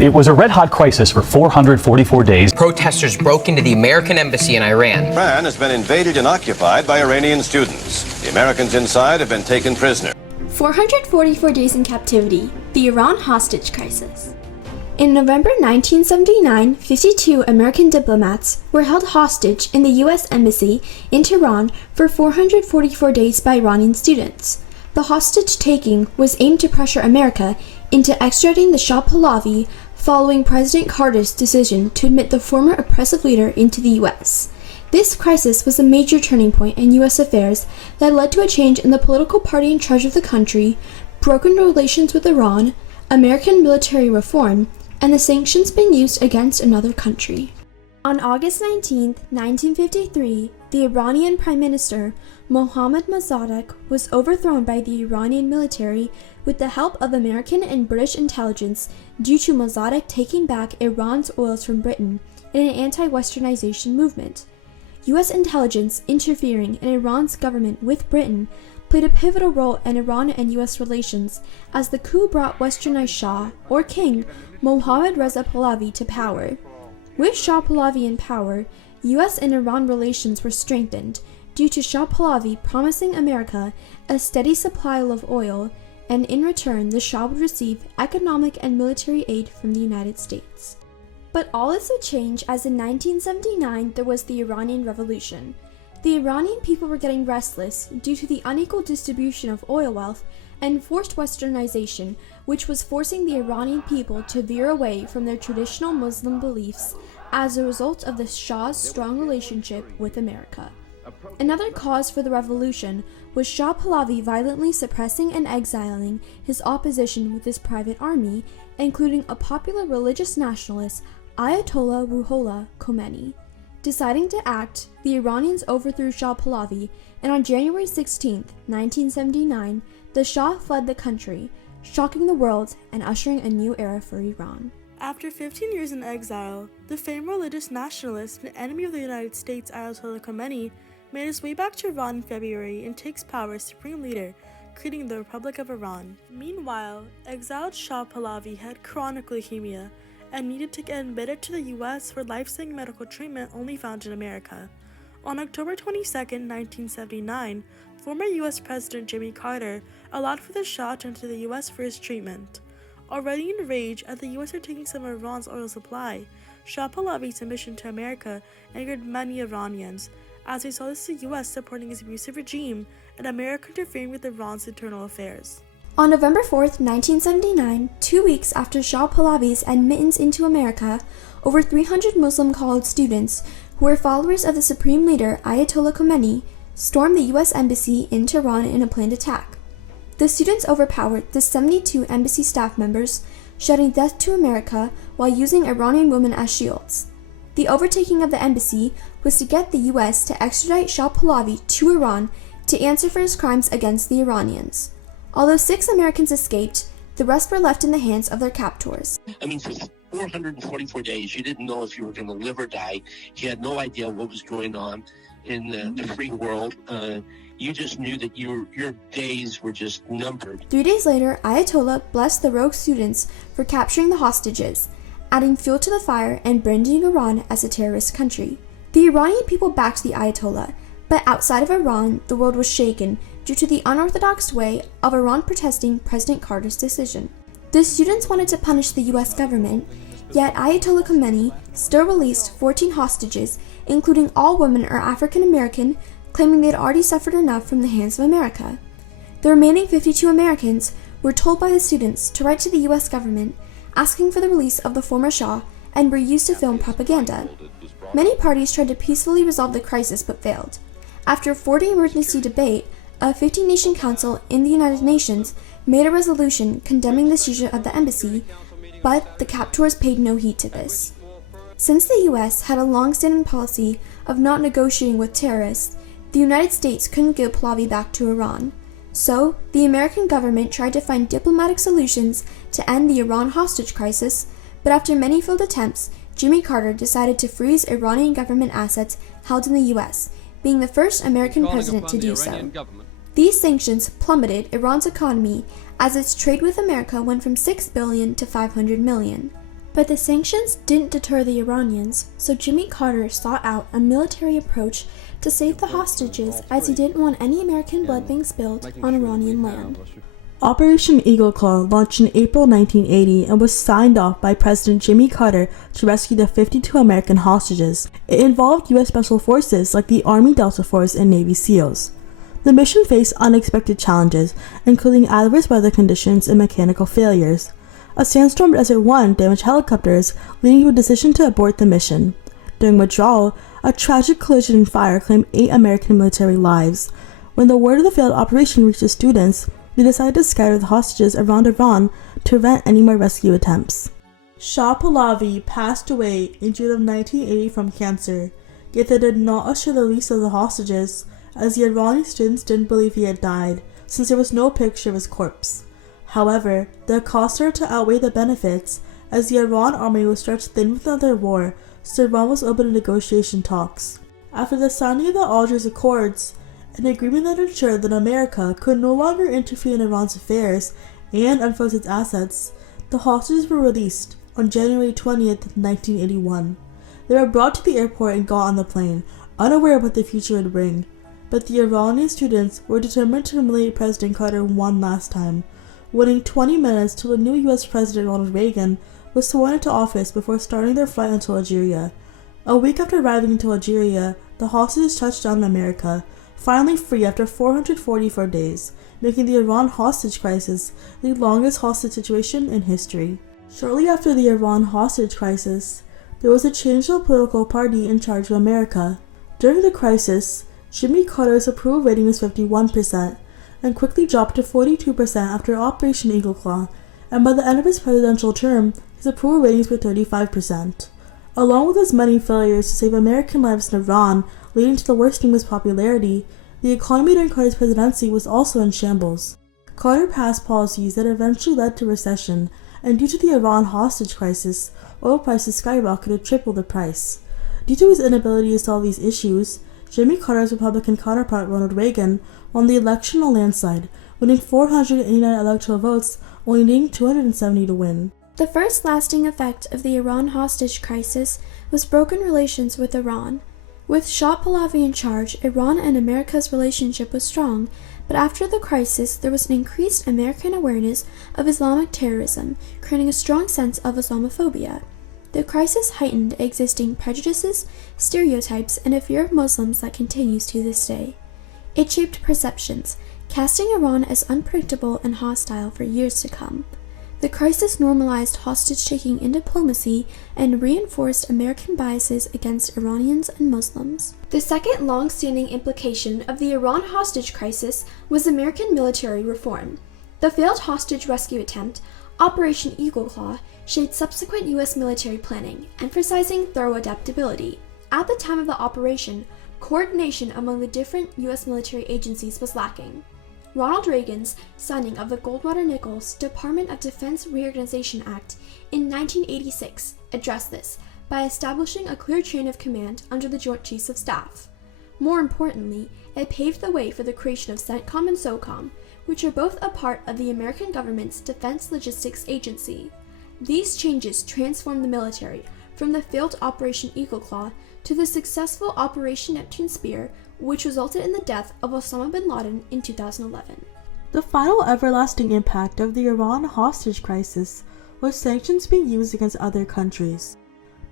It was a red-hot crisis for 444 days. Protesters broke into the American embassy in Iran. Iran has been invaded and occupied by Iranian students. The Americans inside have been taken prisoner. 444 days in captivity, the Iran hostage crisis. In November 1979, 52 American diplomats were held hostage in the U.S. Embassy in Tehran for 444 days by Iranian students. The hostage-taking was aimed to pressure America into extraditing the Shah Pahlavi following President Carter's decision to admit the former oppressive leader into the U.S. This crisis was a major turning point in U.S. affairs that led to a change in the political party in charge of the country, broken relations with Iran, American military reform, and the sanctions being used against another country. On August 19, 1953, the Iranian Prime Minister Mohammad Mossadegh was overthrown by the Iranian military with the help of American and British intelligence due to Mossadegh taking back Iran's oils from Britain in an anti-Westernization movement. U.S. intelligence interfering in Iran's government with Britain played a pivotal role in Iran and U.S. relations as the coup brought Westernized Shah, or King, Mohammad Reza Pahlavi to power. With Shah Pahlavi in power, U.S. and Iran relations were strengthened due to Shah Pahlavi promising America a steady supply of oil, and in return the Shah would receive economic and military aid from the United States. But all this would change as in 1979 there was the Iranian Revolution. The Iranian people were getting restless due to the unequal distribution of oil wealth and forced westernization, which was forcing the Iranian people to veer away from their traditional Muslim beliefs as a result of the Shah's strong relationship with America. Another cause for the revolution was Shah Pahlavi violently suppressing and exiling his opposition with his private army, including a popular religious nationalist, Ayatollah Ruhollah Khomeini. Deciding to act, the Iranians overthrew Shah Pahlavi, and on January 16, 1979, the Shah fled the country, shocking the world and ushering a new era for Iran. After 15 years in exile, the famed religious nationalist and enemy of the United States Ayatollah Khomeini made his way back to Iran in February and takes power as supreme leader, creating the Republic of Iran. Meanwhile, exiled Shah Pahlavi had chronic leukemia and needed to get admitted to the U.S. for life-saving medical treatment only found in America. On October 22, 1979, former U.S. President Jimmy Carter allowed for the Shah to enter the U.S. for his treatment. Already enraged at the U.S. are taking some of Iran's oil supply, Shah Pahlavi's admission to America angered many Iranians, as they saw this the U.S. supporting his abusive regime and America interfering with Iran's internal affairs. On November 4, 1979, 2 weeks after Shah Pahlavi's admittance into America, over 300 Muslim college students, who were followers of the supreme leader Ayatollah Khomeini, stormed the U.S. Embassy in Tehran in a planned attack. The students overpowered the 72 embassy staff members, shouting death to America while using Iranian women as shields. The overtaking of the embassy was to get the U.S. to extradite Shah Pahlavi to Iran to answer for his crimes against the Iranians. Although 6 Americans escaped, the rest were left in the hands of their captors. I mean, for 444 days, you didn't know if you were going to live or die. You had no idea what was going on in the free world. You just knew that your days were just numbered. 3 days later, Ayatollah blessed the rogue students for capturing the hostages, adding fuel to the fire and branding Iran as a terrorist country. The Iranian people backed the Ayatollah, but outside of Iran, the world was shaken due to the unorthodox way of Iran protesting President Carter's decision. The students wanted to punish the U.S. government, yet Ayatollah Khomeini still released 14 hostages, including all women or African American, claiming they had already suffered enough from the hands of America. The remaining 52 Americans were told by the students to write to the U.S. government, asking for the release of the former Shah, and were used to film propaganda. Many parties tried to peacefully resolve the crisis but failed. After a 4-day emergency debate, a 15-nation council in the United Nations made a resolution condemning the seizure of the embassy, but the captors paid no heed to this. Since the U.S. had a long-standing policy of not negotiating with terrorists, the United States couldn't give Pahlavi back to Iran. So, the American government tried to find diplomatic solutions to end the Iran hostage crisis, but after many failed attempts, Jimmy Carter decided to freeze Iranian government assets held in the U.S., being the first American president to do so. These sanctions plummeted Iran's economy as its trade with America went from $6 billion to $500 million. But the sanctions didn't deter the Iranians, so Jimmy Carter sought out a military approach to save the hostages, as he didn't want any American blood being spilled on Iranian land. Operation Eagle Claw launched in April 1980 and was signed off by President Jimmy Carter to rescue the 52 American hostages. It involved U.S. Special Forces like the Army Delta Force and Navy SEALs. The mission faced unexpected challenges, including adverse weather conditions and mechanical failures. A sandstorm at Desert 1 damaged helicopters, leading to a decision to abort the mission. During withdrawal, a tragic collision and fire claimed 8 American military lives. When the word of the failed operation reached the students, they decided to scatter the hostages around Iran to prevent any more rescue attempts. Shah Pahlavi passed away in June of 1980 from cancer, yet they did not assure the release of the hostages, as the Iranian students didn't believe he had died, since there was no picture of his corpse. However, the costs started to outweigh the benefits, as the Iran army was stretched thin with another war, so Iran was open to negotiation talks. After the signing of the Algiers Accords, an agreement that ensured that America could no longer interfere in Iran's affairs and unfroze its assets, the hostages were released on January 20th, 1981. They were brought to the airport and got on the plane, unaware of what the future would bring. But the Iranian students were determined to humiliate President Carter one last time, waiting 20 minutes till the new U.S. President Ronald Reagan was sworn into office before starting their flight into Algeria. A week after arriving into Algeria, the hostages touched down in America, finally free after 444 days, making the Iran hostage crisis the longest hostage situation in history. Shortly after the Iran hostage crisis, there was a change to the political party in charge of America. During the crisis, Jimmy Carter's approval rating was 51%, and quickly dropped to 42% after Operation Eagle Claw, and by the end of his presidential term, his approval ratings were 35%. Along with his many failures to save American lives in Iran, leading to the worsening of his popularity, the economy during Carter's presidency was also in shambles. Carter passed policies that eventually led to recession, and due to the Iran hostage crisis, oil prices skyrocketed triple the price. Due to his inability to solve these issues, Jimmy Carter's Republican counterpart Ronald Reagan won the election in a landslide, winning 489 electoral votes, only needing 270 to win. The first lasting effect of the Iran hostage crisis was broken relations with Iran. With Shah Pahlavi in charge, Iran and America's relationship was strong, but after the crisis there was an increased American awareness of Islamic terrorism, creating a strong sense of Islamophobia. The crisis heightened existing prejudices, stereotypes, and a fear of Muslims that continues to this day. It shaped perceptions, casting Iran as unpredictable and hostile for years to come. The crisis normalized hostage-taking in diplomacy and reinforced American biases against Iranians and Muslims. The second long-standing implication of the Iran hostage crisis was American military reform. The failed hostage rescue attempt, Operation Eagle Claw, shaped subsequent U.S. military planning, emphasizing thorough adaptability. At the time of the operation, coordination among the different U.S. military agencies was lacking. Ronald Reagan's signing of the Goldwater-Nichols Department of Defense Reorganization Act in 1986 addressed this by establishing a clear chain of command under the Joint Chiefs of Staff. More importantly, it paved the way for the creation of CENTCOM and SOCOM, which are both a part of the American government's Defense Logistics Agency. These changes transformed the military from the failed Operation Eagle Claw to the successful Operation Neptune Spear, which resulted in the death of Osama bin Laden in 2011. The final everlasting impact of the Iran hostage crisis was sanctions being used against other countries.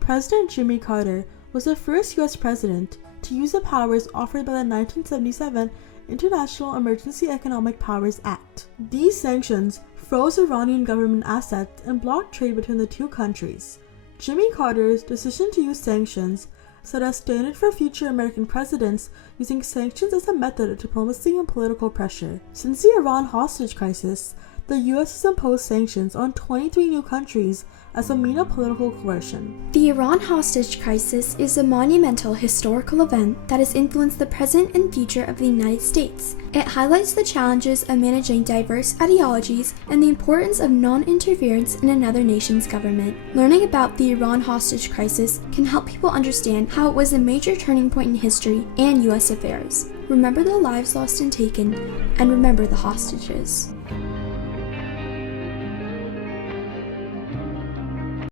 President Jimmy Carter was the first U.S. president to use the powers offered by the 1977 International Emergency Economic Powers Act. These sanctions froze Iranian government assets and blocked trade between the two countries. Jimmy Carter's decision to use sanctions set a standard for future American presidents using sanctions as a method of diplomacy and political pressure. Since the Iran hostage crisis, the U.S. has imposed sanctions on 23 new countries as a means of political coercion. The Iran hostage crisis is a monumental historical event that has influenced the present and future of the United States. It highlights the challenges of managing diverse ideologies and the importance of non-interference in another nation's government. Learning about the Iran hostage crisis can help people understand how it was a major turning point in history and U.S. affairs. Remember the lives lost and taken, and remember the hostages.